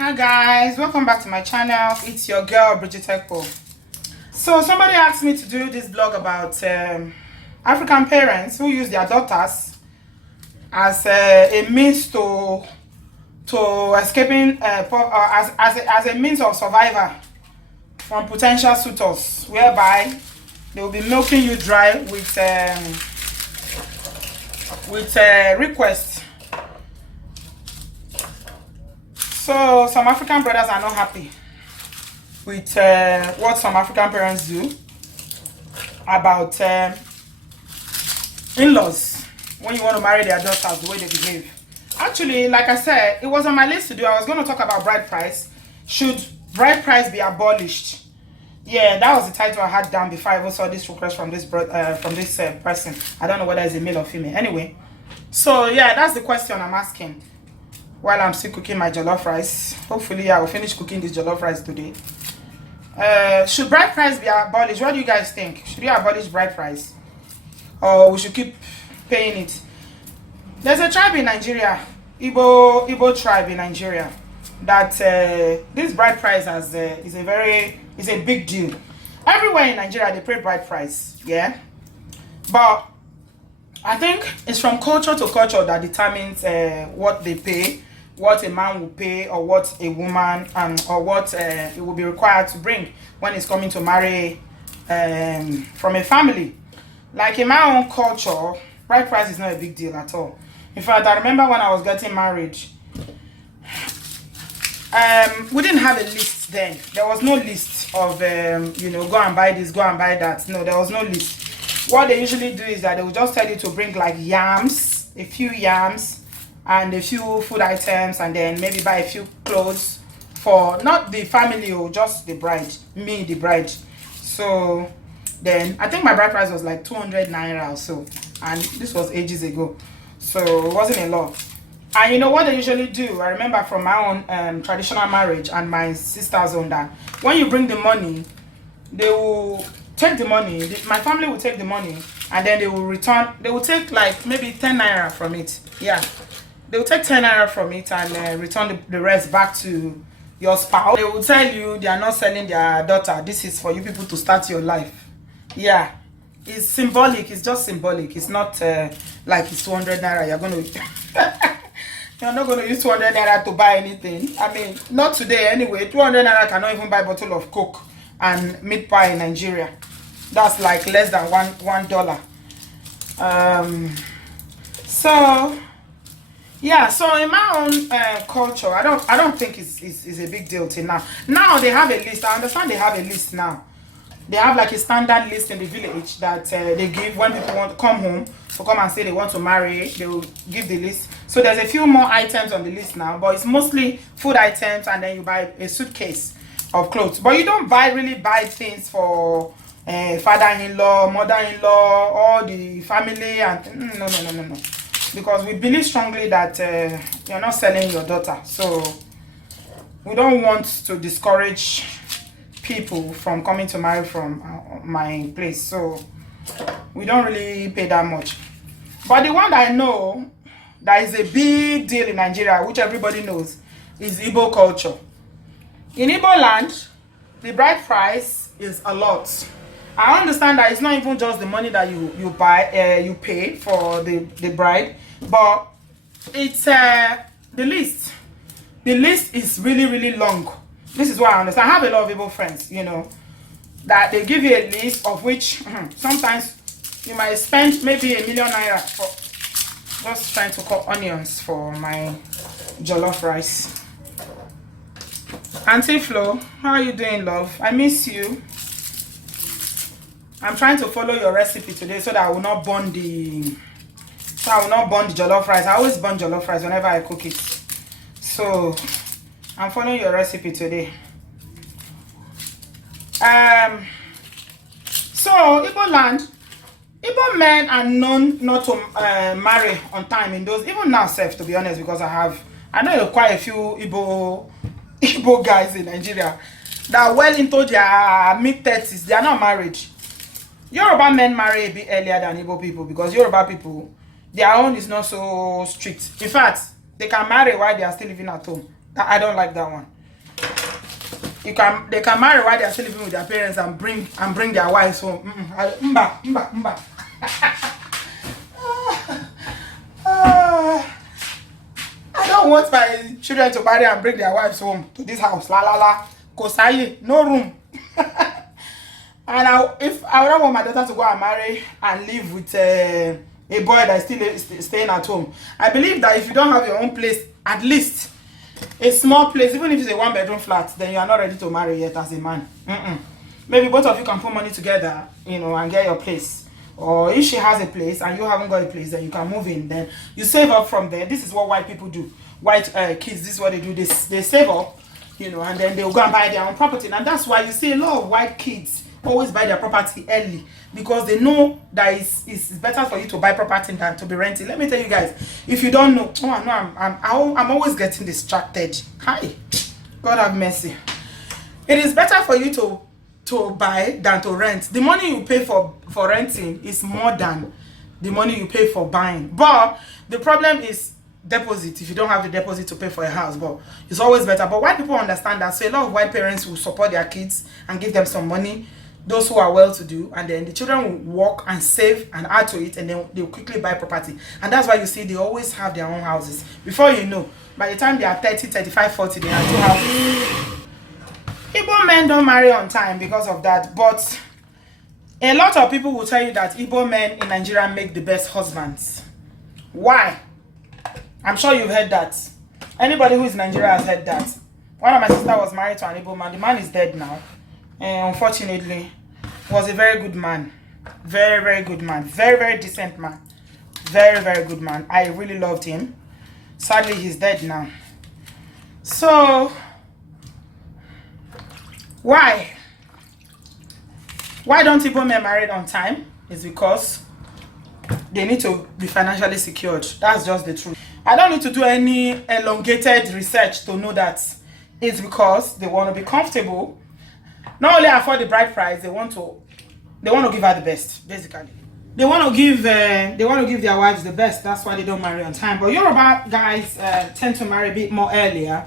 Hi guys, welcome back to my channel. It's your girl Bridget Ekpo. So somebody asked me to do this blog about African parents who use their daughters as a means to escaping as a means of survival from potential suitors, whereby they will be milking you dry with requests. So some African brothers are not happy with what some African parents do about in-laws when you want to marry their daughters, the way they behave. Actually, like I said, it was on my list to do. I was going to talk about bride price. Should bride price be abolished? Yeah, that was the title I had down before I even saw this request from this person. I don't know whether it's a male or female. Anyway, so yeah, that's the question I'm asking while I'm still cooking my jollof rice. Hopefully I will finish cooking this jollof rice today. Should bride price be abolished? What do you guys think? Should we abolish bride price, or we should keep paying it? There's a tribe in Nigeria, Igbo tribe in Nigeria, that this bride price is a big deal. Everywhere in Nigeria they pay bride price, yeah, but I think it's from culture to culture that determines what they pay, what a man will pay, or what a woman or what it will be required to bring when it's coming to marry from a family. Like in my own culture, bride price is not a big deal at all. In fact, I remember when I was getting married, we didn't have a list then. There was no list of you know, go and buy this, go and buy that. No, there was no list. What they usually do is that they will just tell you to bring like yams, a few yams, and a few food items, and then maybe buy a few clothes for not the family or just the bride, me the bride. So then I think my bride price was like 200 naira or so, and this was ages ago, so it wasn't a lot. And you know what they usually do, I remember from my own traditional marriage and my sister's own, that when you bring the money, they will take the money, my family will take the money, and then they will return. They will take like maybe 10 naira from it. Yeah, they will take 10 naira from it and return the rest back to your spouse. They will tell you they are not selling their daughter. This is for you people to start your life. Yeah, it's symbolic. It's just symbolic. It's not like it's 200 naira. You're going to you're not going to use 200 naira to buy anything. I mean, not today anyway. 200 naira cannot even buy a bottle of Coke and meat pie in Nigeria. That's like less than one dollar. So yeah, so in my own culture, I don't think it's a big deal till now. Now they have a list. I understand they have a list now. They have like a standard list in the village that they give when people want to come home to come and say they want to marry. They will give the list. So there's a few more items on the list now, but it's mostly food items, and then you buy a suitcase of clothes. But you don't really buy things for father-in-law, mother-in-law, all the family, and no, because we believe strongly that you're not selling your daughter. So we don't want to discourage people from coming to marry from my place, so we don't really pay that much. But the one that I know that is a big deal in Nigeria, which everybody knows, is Igbo culture. In Igbo land, the bride price is a lot. I understand that it's not even just the money that you pay for the bride, but it's the list. The list is really long. This is what I understand. I have a lot of Igbo friends, you know, that they give you a list of which sometimes you might spend maybe 1,000,000 naira for just trying to cut onions for my jollof rice. Auntie Flo, how are you doing, love? I miss you. I'm trying to follow your recipe today so that I will not burn the jollof rice. I always burn jollof rice whenever I cook it. So I'm following your recipe today. So Igbo land, Igbo men are known not to marry on time in those, even now self, to be honest, because I know quite a few Igbo guys in Nigeria that are well into their mid-30s. They are not married. Yoruba men marry a bit earlier than Igbo people, because Yoruba people, their own is not so strict. In fact, they can marry while they are still living at home. I don't like that one. They can marry while they're still living with their parents and bring their wives home. Mba. I don't want my children to marry and bring their wives home to this house. La la la. Kosaye, no room. And if I don't want my daughter to go and marry and live with a boy that is still staying at home, I believe that if you don't have your own place, at least a small place, even if it's a 1-bedroom flat, then you are not ready to marry yet as a man. Maybe both of you can put money together, and get your place. Or if she has a place and you haven't got a place, then you can move in. Then you save up from there. This is what white people do. White kids, this is what they do. They save up, and then they'll go and buy their own property. And that's why you see a lot of white kids always buy their property early, because they know that it's better for you to buy property than to be renting. Let me tell you guys, if you don't know, I'm always getting distracted. Hi, God have mercy. It is better for you to buy than to rent. The money you pay for renting is more than the money you pay for buying. But the problem is deposit. If you don't have the deposit to pay for a house, but it's always better. But white people understand that, so a lot of white parents will support their kids and give them some money, those who are well to do, and then the children will work and save and add to it, and then they'll quickly buy property. And that's why you see they always have their own houses. Before you know, by the time they are 30, 35, 40, they have 2 houses. Igbo men don't marry on time because of that, but a lot of people will tell you that Igbo men in Nigeria make the best husbands. Why? I'm sure you've heard that. Anybody who is in Nigeria has heard that. One of my sisters was married to an Igbo man. The man is dead now. And unfortunately, was a very good man. Very, very good man. Very, very decent man. Very, very good man. I really loved him. Sadly, he's dead now. So, why don't Igbo men marry on time? It's because they need to be financially secured. That's just the truth. I don't need to do any elongated research to know that it's because they want to be comfortable. Not only afford the bride price, they want to give her the best, basically. They want to give their wives the best. That's why they don't marry on time. But Yoruba guys tend to marry a bit more earlier.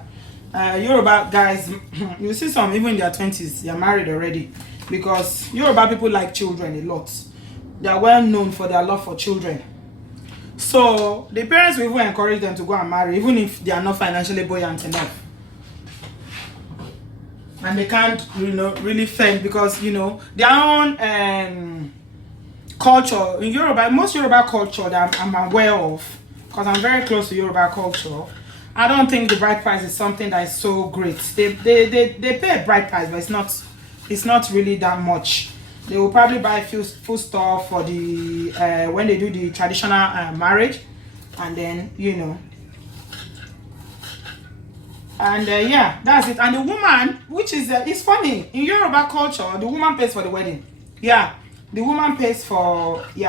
Yoruba guys, you see some even in their 20s, they're married already, because Yoruba people like children a lot. They are well known for their love for children. So the parents will even encourage them to go and marry, even if they are not financially buoyant enough. And they can't, really fend, because, their own culture in Yoruba, most Yoruba culture that I'm aware of, because I'm very close to Yoruba culture, I don't think the bride price is something that is so great. They pay a bride price, but it's not really that much. They will probably buy a few food stuff for the when they do the traditional marriage, and then and yeah, that's it. And the woman, which is it's funny, in Yoruba culture, the woman pays for the wedding. Yeah, the woman pays for the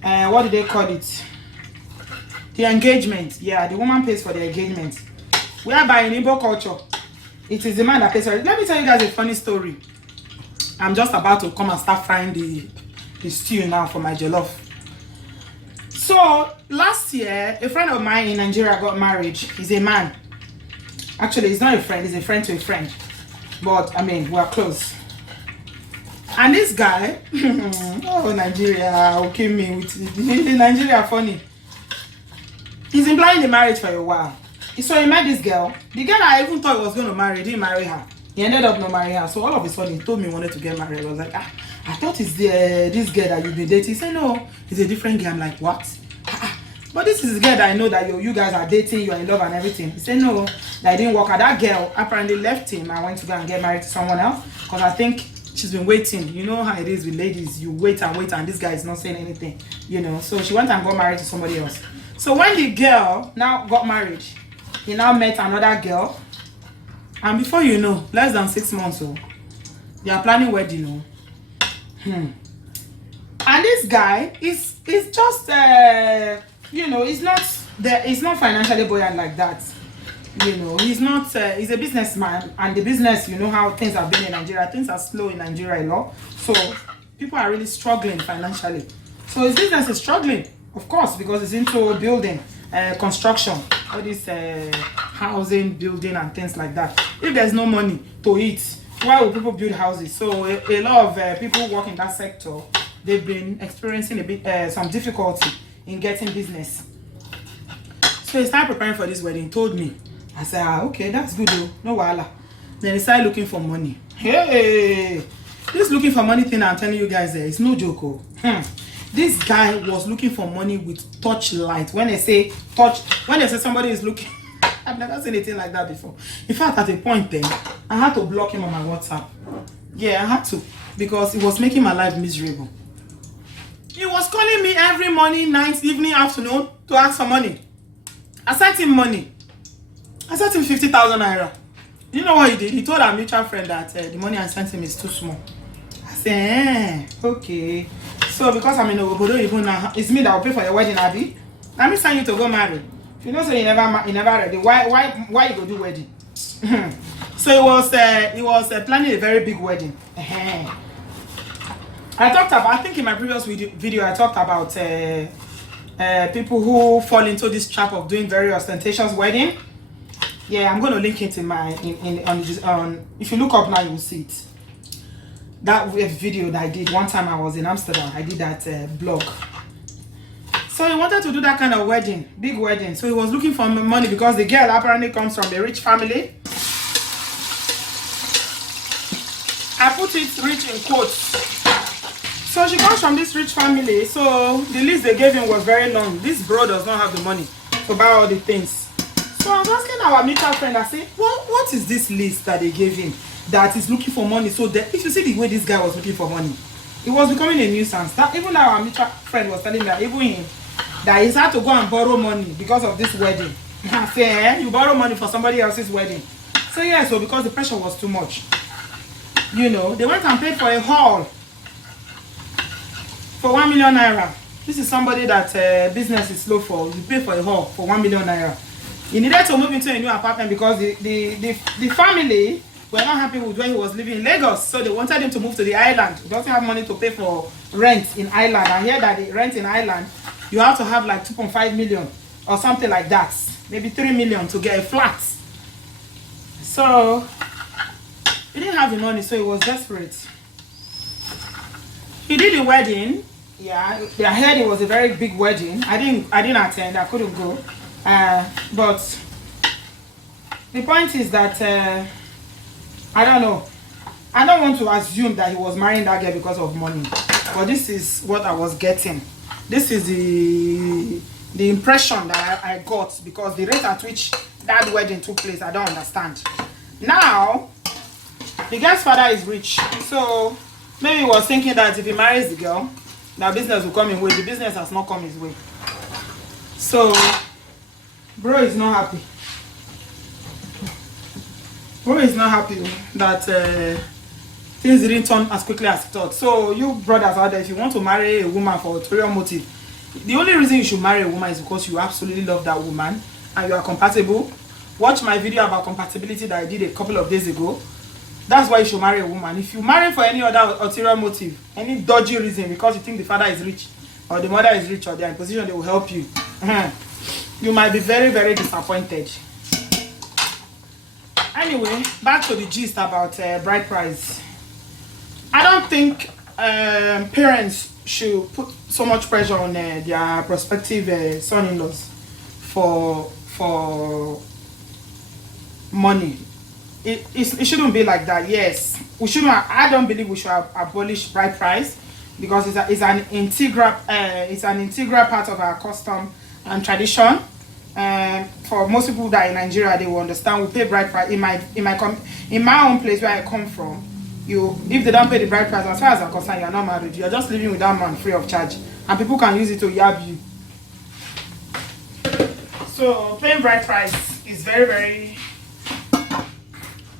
what do they call it? The engagement. Yeah, the woman pays for the engagement. Whereby in Igbo culture, it is the man that pays for it. Let me tell you guys a funny story. I'm just about to come and start frying the stew now for my jollof. So last year, a friend of mine in Nigeria got married. He's a man. Actually, he's not a friend. He's a friend to a friend. But I mean, we're close. And this guy, oh Nigeria, will kill me with Nigeria funny. He's implying the marriage for a while. So he met this girl. The girl I even thought he was going to marry, didn't marry her. He ended up not marrying her. So all of a sudden, he told me he wanted to get married. I was like, I thought it's this girl that you've been dating. He said, no, it's a different girl. I'm like, what? But this is the girl that I know that you guys are dating, you're in love and everything. He said, no, that didn't work out. That girl apparently left him and went to go and get married to someone else. Because I think she's been waiting. You know how it is with ladies. You wait and this guy is not saying anything. So she went and got married to somebody else. So when the girl now got married, he now met another girl. And before you know, less than 6 months, they are planning wedding. And this guy is just he's not financially buoyant like that. He's not he's a businessman, and the business, how things have been in Nigeria, things are slow in Nigeria a lot. So people are really struggling financially. So his business is struggling, of course, because it's into building. construction, all this housing, building, and things like that. If there's no money to eat, why would people build houses? So a lot of people work in that sector. They've been experiencing a bit some difficulty in getting business. So he started preparing for this wedding. He told me. I said, okay, that's good though. No wahala. Then he started looking for money. Hey, this looking for money thing I'm telling you guys, it's no joke. Oh. This guy was looking for money with torchlight. When they say somebody is looking, I've never seen anything like that before. In fact, at a point then, I had to block him on my WhatsApp. Yeah, I had to, because it was making my life miserable. He was calling me every morning, night, evening, afternoon to ask for money. I sent him money. I sent him 50,000 naira. You know what he did? He told our mutual friend that the money I sent him is too small. I said, okay. So because I'm in Obodo, even now, it's me that will pay for your wedding, Abby. Let me send you to go marry. If you don't say you never ready, why you go do wedding? So he was planning a very big wedding. I think in my previous video, I talked about people who fall into this trap of doing very ostentatious wedding. Yeah, I'm going to link it in my if you look up now, you will see it. That video that I did one time I was in Amsterdam. I did that blog. So he wanted to do that kind of wedding, big wedding. So he was looking for money because the girl apparently comes from a rich family. I put it rich in quotes. So she comes from this rich family. So the list they gave him was very long. This bro does not have the money to buy all the things. So I was asking our mutual friend, I said, what is this list that they gave him that is looking for money? So that if you see the way this guy was looking for money, it was becoming a nuisance. That even our mutual friend was telling me that even him, that he's had to go and borrow money because of this wedding. I said, you borrow money for somebody else's wedding. So yeah, so because the pressure was too much, you know, they went and paid for a hall for 1 million naira. This is somebody that business is slow for. You pay for a hall for 1 million naira. He needed to move into a new apartment because the family were not happy with where he was living in Lagos. So they wanted him to move to the island. He doesn't have money to pay for rent in Ireland. I hear that the rent in Ireland, you have to have like 2.5 million or something like that. Maybe 3 million to get a flat. So he didn't have the money, so he was desperate. He did the wedding. Yeah, I heard it was a very big wedding. I didn't attend. I couldn't go. But the point is that I don't know. I don't want to assume that he was marrying that girl because of money. But this is what I was getting. This is the impression that I got, because the rate at which that wedding took place, I don't understand. Now, the girl's father is rich. So maybe he was thinking that if he marries the girl, that business will come his way. The business has not come his way. So bro is not happy. Bro is not happy that things didn't turn as quickly as he thought. So you brothers out there, if you want to marry a woman for ulterior motive, the only reason you should marry a woman is because you absolutely love that woman and you are compatible. Watch my video about compatibility that I did a couple of days ago. That's why you should marry a woman. If you marry for any other ulterior motive, any dodgy reason, because you think the father is rich or the mother is rich or they are in position they will help you, you might be very, very disappointed. Anyway, back to the gist about bride price. I don't think parents should put so much pressure on their prospective son-in-laws for money. It shouldn't be like that. Yes, we shouldn't. I don't believe we should abolish bride price, because it's an integral part of our custom and tradition. For most people that are in Nigeria, they will understand. We pay bride price. In my own place where I come from, if they don't pay the bride price, as far as I'm concerned, you're not married. You're just living with that man free of charge, and people can use it to yab you. So paying bride price is very, very.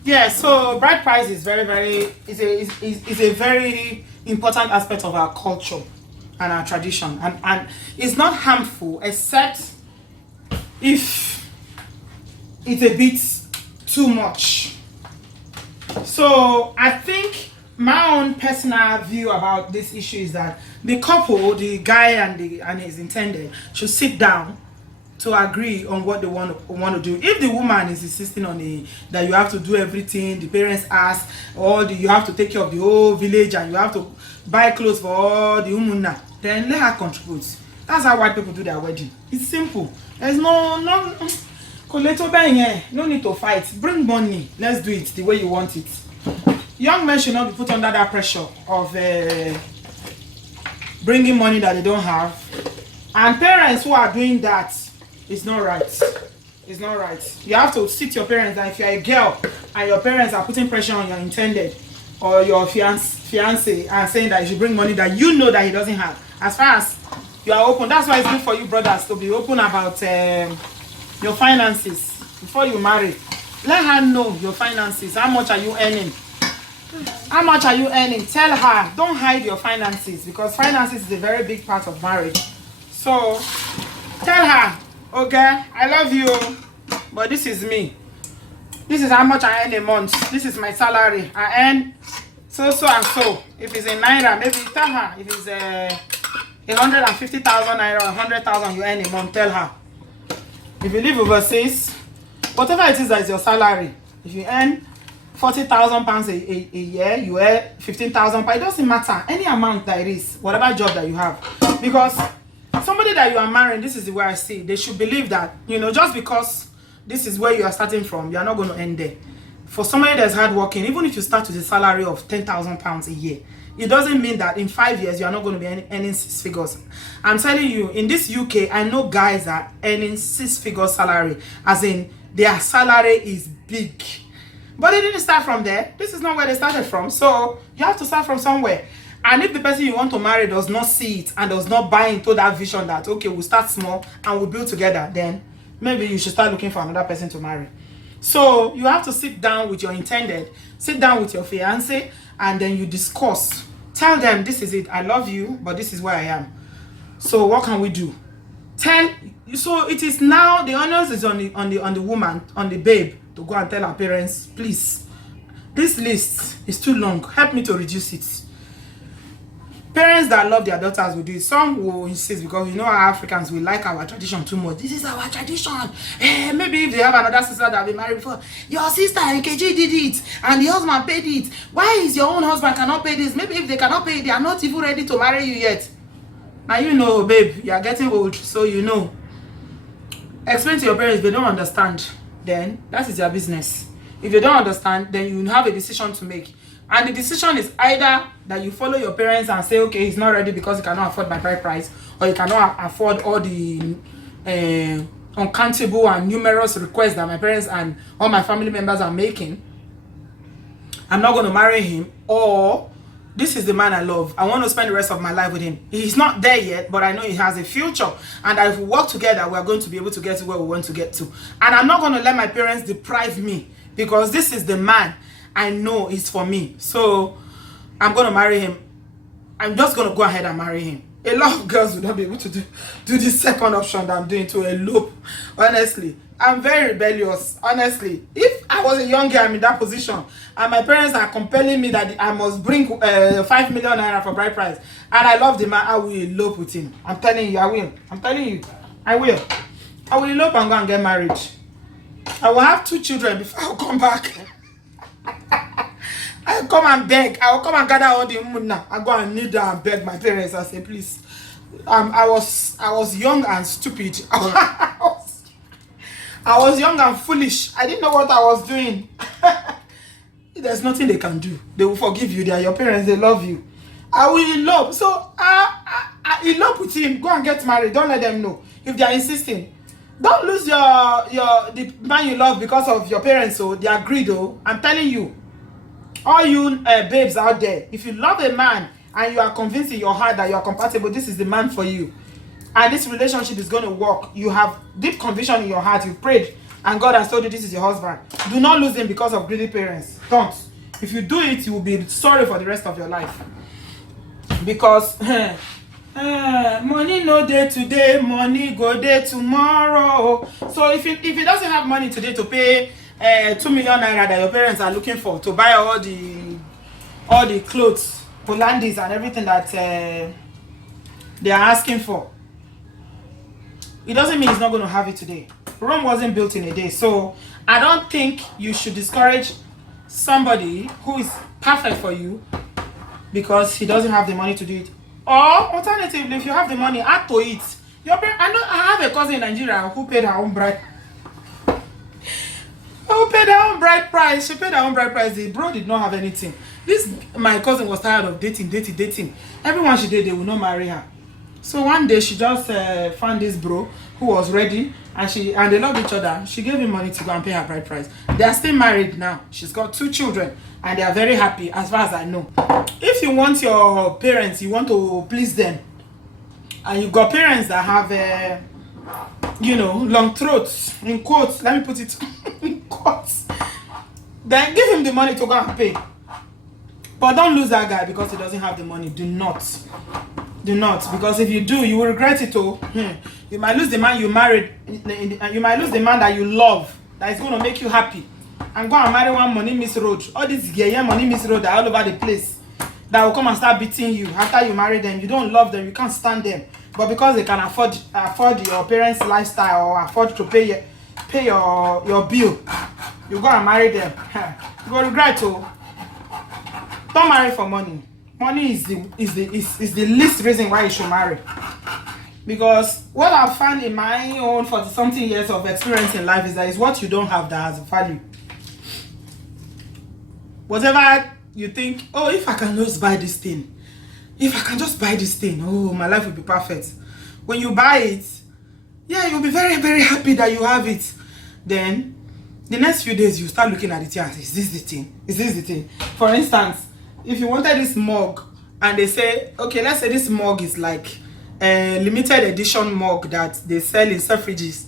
Yeah, so bride price is is a very important aspect of our culture and our tradition, and it's not harmful except if it's a bit too much. So I think my own personal view about this issue is that the couple, the guy and his intended, should sit down to agree on what they want to do. If the woman is insisting on that you have to do everything the parents ask, or you have to take care of the whole village and you have to buy clothes for all the umuna, then let her contribute. That's how white people do their wedding. It's simple. There's no need to fight. Bring money. Let's do it the way you want it. Young men should not be put under that pressure of bringing money that they don't have. And parents who are doing that, it's not right. It's not right. You have to sit your parents down. If you're a girl and your parents are putting pressure on your intended or your fiance and saying that you should bring money that you know that he doesn't have, as far as you are open, that's why it's good for you brothers to be open about your finances before you marry. Let her know your finances. How much are you earning? How much are you earning? Tell her. Don't hide your finances, because finances is a very big part of marriage. So tell her, okay, I love you, but this is me. This is how much I earn a month. This is my salary. I earn so and so. If it's in naira, maybe tell her. If it's 150,000 naira or 100,000 you earn a month, tell her. If you live overseas, whatever it is that is your salary, if you earn 40,000 pounds a year, you earn 15,000 pounds, it doesn't matter. Any amount that it is, whatever job that you have. Because somebody that you are marrying, this is the way I see it, they should believe that, you know, just because this is where you are starting from, you are not going to end there. For somebody that's hardworking, even if you start with a salary of 10,000 pounds a year, it doesn't mean that in 5 years you are not going to be earning 6 figures. I'm telling you, in this UK, I know guys are earning 6-figure salary, as in their salary is big. But they didn't start from there. This is not where they started from. So you have to start from somewhere. And if the person you want to marry does not see it and does not buy into that vision that, okay, we'll start small and we'll build together, then maybe you should start looking for another person to marry. So you have to sit down with your intended, sit down with your fiance, and then you discuss. Tell them, this is it. I love you, but this is where I am. So what can we do? So it is now, the onus is on the woman, on the babe, to go and tell her parents, please, this list is too long. Help me to reduce it. Parents that love their daughters will do it. Some will insist, because you know our Africans, we like our tradition too much. This is our tradition. Maybe if they have another sister that they married before, your sister NKG did it and the husband paid it. Why is your own husband cannot pay this? Maybe if they cannot pay it, they are not even ready to marry you yet. Now you know, babe, you are getting old, so you know. Explain to your parents. If they don't understand, then that is their business. If they don't understand, then you have a decision to make. And the decision is either that you follow your parents and say, okay, he's not ready because he cannot afford my bride price, or he cannot afford all the uncountable and numerous requests that my parents and all my family members are making. I'm not going to marry him. Or this is the man I love. I want to spend the rest of my life with him. He's not there yet, but I know he has a future. And if we work together, we are going to be able to get to where we want to get to. And I'm not going to let my parents deprive me, because this is the man I know is for me. So I'm going to marry him. I'm just going to go ahead and marry him. A lot of girls would not be able to do this second option that I'm doing, to elope. Honestly, I'm very rebellious. Honestly, if I was a young girl, I'm in that position, and my parents are compelling me that I must bring 5 million naira for bride price, and I love the man, I will elope with him. I'm telling you, I will. I'm telling you, I will. I will elope and go and get married. I will have 2 children before I'll come back. I'll come and beg. I will come and gather all the muna. I go and kneel down and beg my parents. I say, please. I was young and stupid. I was young and foolish. I didn't know what I was doing. There's nothing they can do. They will forgive you. They are your parents. They love you. I will elope. So I elope with him. Go and get married. Don't let them know. If they are insisting, don't lose the man you love because of your parents. So they are greedy. I'm telling you. All you babes out there, if you love a man and you are convinced in your heart that you are compatible, this is the man for you, and this relationship is going to work, you have deep conviction in your heart, you prayed, and God has told you this is your husband, do not lose him because of greedy parents. Don't. If you do it, you will be sorry for the rest of your life. Because money no day today, money go day tomorrow. So if he doesn't have money today to pay 2 million naira that your parents are looking for to buy all the clothes, Polandis and everything that they are asking for, it doesn't mean he's not going to have it today. Rome wasn't built in a day. So I don't think you should discourage somebody who is perfect for you because he doesn't have the money to do it. Or alternatively, if you have the money, add to it. I have a cousin in Nigeria who paid her own bride. Who paid her own bride price. She paid her own bride price. The bro did not have anything. My cousin was tired of dating. Everyone she did, they would not marry her. So one day she just found this bro who was ready, and they loved each other. She gave him money to go and pay her bride price. They are still married now. She's got 2 children, and they are very happy as far as I know. If you want your parents, you want to please them, and you've got parents that have long throats, in quotes, let me put it in quotes, then give him the money to go and pay. But don't lose that guy because he doesn't have the money. Do not, because if you do, you will regret it. You might lose the man you married. You might lose the man that you love, that is going to make you happy, and go and marry one money miss road. All these gay money miss road are all over the place, that will come and start beating you after you marry them. You don't love them, you can't stand them, but because they can afford your parents' lifestyle or afford to pay your bill, you go and marry them. You will regret. Don't marry for money. Money is the least reason why you should marry. Because what I've found in my own 40-something years of experience in life is that it's what you don't have that has value. Whatever you think, oh, if I can just buy this thing, oh, my life will be perfect. When you buy it, yeah, you'll be very, very happy that you have it. Then the next few days you start looking at it and say, is this the thing? For instance, if you wanted this mug and they say, okay, let's say this mug is like a limited edition mug that they sell in Selfridges,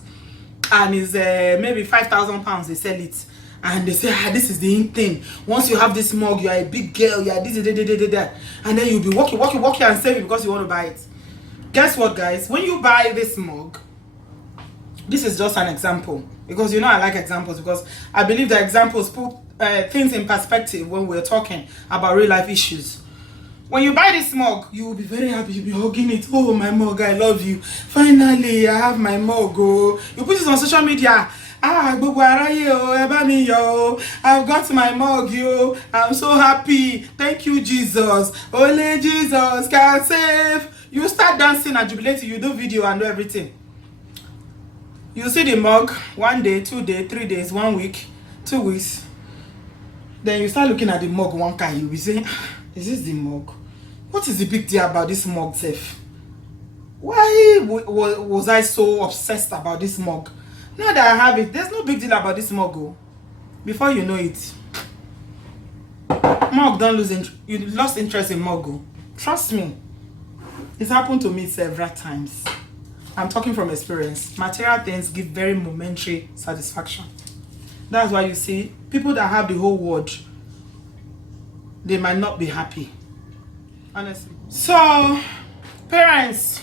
and is maybe £5,000 they sell it, and they say, this is the in thing. Once you have this mug, you are a big girl, you are this, and then you'll be walking and saving because you want to buy it. Guess what, guys? When you buy this mug, this is just an example, because I like examples, because I believe that examples put things in perspective when we're talking about real life issues. When you buy this mug, you will be very happy. You'll be hugging it. Oh, my mug, I love you. Finally, I have my mug. Oh. You put it on social media. I've got my mug, yo. I'm so happy. Thank you, Jesus. Only Jesus can save. You start dancing and jubilating. You do video and do everything. You see the mug 1 day, 2 days, 3 days, 1 week, 2 weeks. Then you start looking at the mug one time. You'll be saying, is this the mug? What is the big deal about this mug, Seth? Why was I so obsessed about this mug? Now that I have it, there's no big deal about this mug. Oh. Before you know it, mug don't lose you lost interest in mug. Oh. Trust me. It's happened to me several times. I'm talking from experience. Material things give very momentary satisfaction. That's why you see people that have the whole world, they might not be happy. Honestly. So, parents,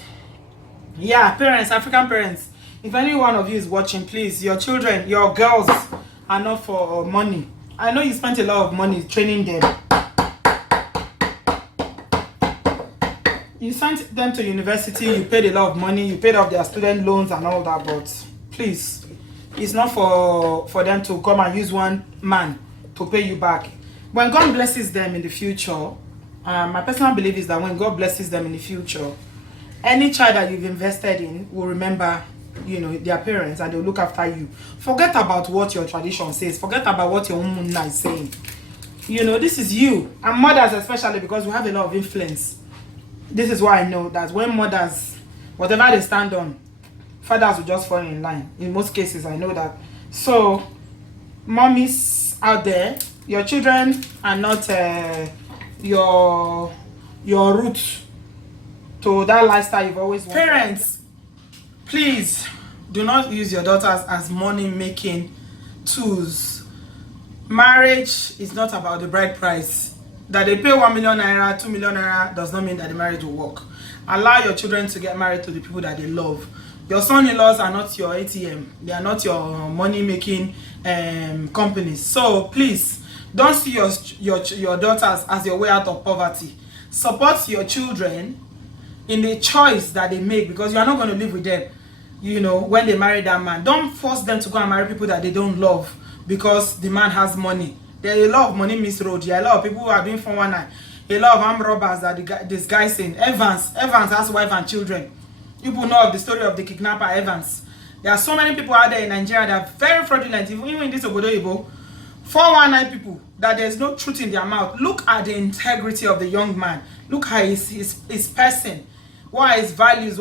African parents, if any one of you is watching, please, your children, your girls are not for money. I know you spent a lot of money training them. You sent them to university, you paid a lot of money, you paid off their student loans and all that, but please, it's not for them to come and use one man to pay you back. When God blesses them in the future, my personal belief is that when God blesses them in the future, any child that you've invested in will remember, their parents, and they'll look after you. Forget about what your tradition says. Forget about what your umunna is saying. This is you. And mothers especially, because we have a lot of influence. This is why I know that when mothers, whatever they stand on, fathers will just fall in line. In most cases, I know that. So, mommies out there, your children are not your root to that lifestyle you've always wanted. Parents, please do not use your daughters as money-making tools. Marriage is not about the bride price. That they pay 1 million naira, 2 million naira does not mean that the marriage will work. Allow your children to get married to the people that they love. Your son-in-laws are not your ATM. They are not your money-making companies. So please, don't see your daughters as your way out of poverty. Support your children in the choice that they make, because you are not going to live with them. you know, when they marry that man. Don't force them to go and marry people that they don't love because the man has money. There are a lot of money misroad. There are a lot of people who are doing 419. A lot of armed robbers that this guy saying. Evans has wife and children. People know of the story of the kidnapper Evans. There are so many people out there in Nigeria that are very fraudulent, even in this Obodo, 419 people, that there's no truth in their mouth. Look at the integrity of the young man. Look at his person. What are his values?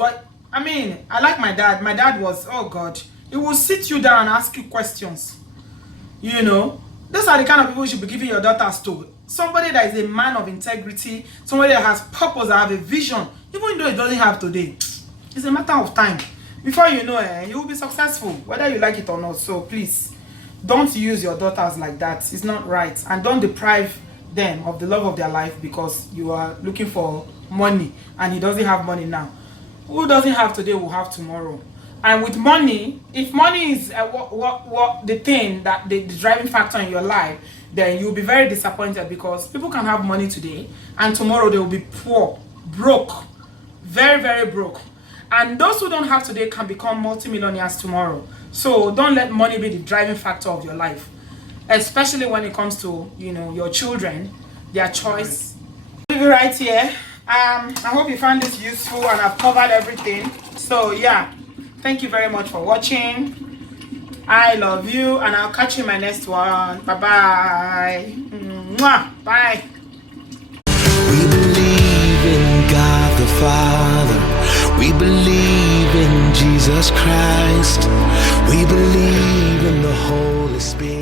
I mean, I like my dad. My dad was, oh God, he will sit you down and ask you questions. You know, those are the kind of people you should be giving your daughters to. Somebody that is a man of integrity, somebody that has purpose, that have a vision, even though it doesn't have today. It's a matter of time. Before you know it, you will be successful, whether you like it or not. So please, don't use your daughters like that. It's not right. And don't deprive them of the love of their life because you are looking for money and he doesn't have money now. Who doesn't have today will have tomorrow. And with money, if money is what the thing that the driving factor in your life, then you'll be very disappointed because people can have money today and tomorrow they will be poor, broke, very, very broke. And those who don't have today can become multimillionaires tomorrow. So don't let money be the driving factor of your life, especially when it comes to, you know, your children, their choice. Leave it right here. I hope you found this useful and I've covered everything. So yeah, thank you very much for watching. I love you and I'll catch you in my next one. Bye bye. Mwah. Bye. We believe in God the Father. We believe in Jesus Christ. We believe in the Holy Spirit.